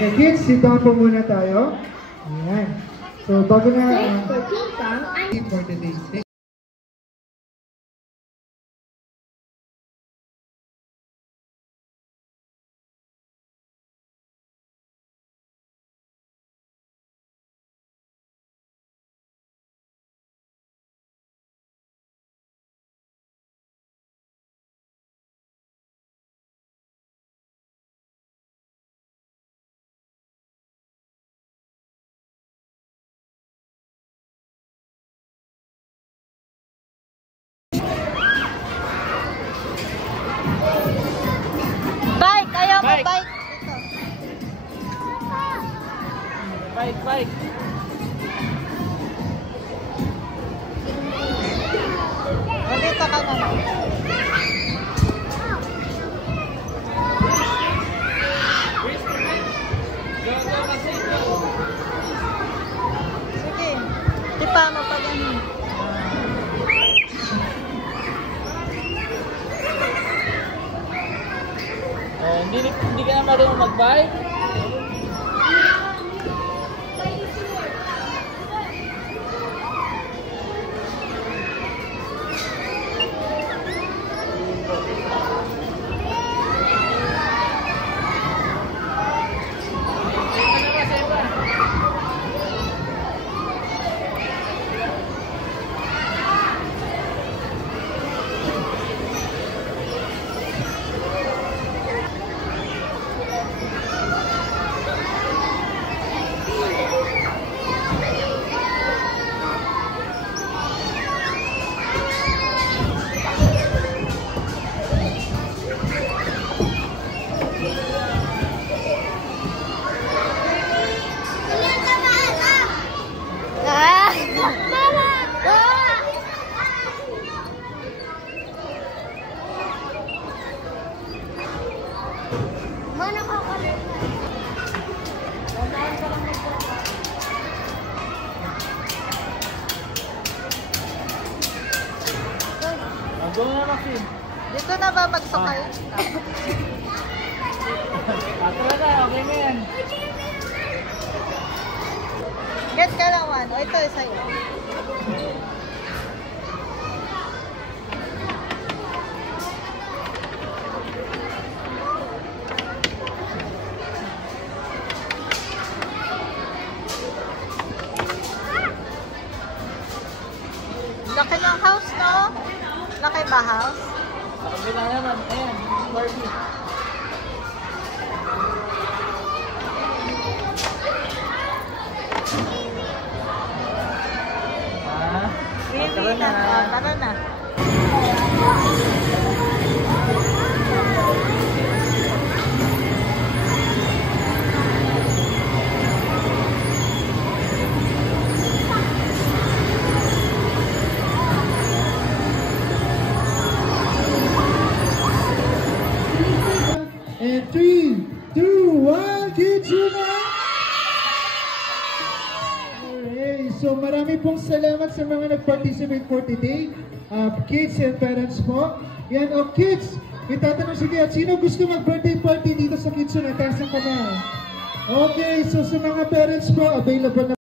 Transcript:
Okay, kids, sit down po muna tayo. Ayan. So, bago na... for today's day. Bike! Ayaw mo bike! Dito. Bike! O, dito ka naman. Sige. Tipa mo pa ganun. Hindi ka na marunong mag-bike? Dito na ba magsakay? Atras na, okay na yan. Get ka lang, Juan. O, ito sa'yo. Laki ng house, no? Laki ba house? Sa kabila naman, ayan, Barbie. Really? Tara na. And 3, 2, 1, kids, yun na! Alright, so marami pong salamat sa mga nag-participate for today. Kids and parents po. Yan, kids, itatanong sige, at sino gusto mag-birthday party dito sa Kitsunan? Taas ang kamay. Okay, so sa mga parents po, available na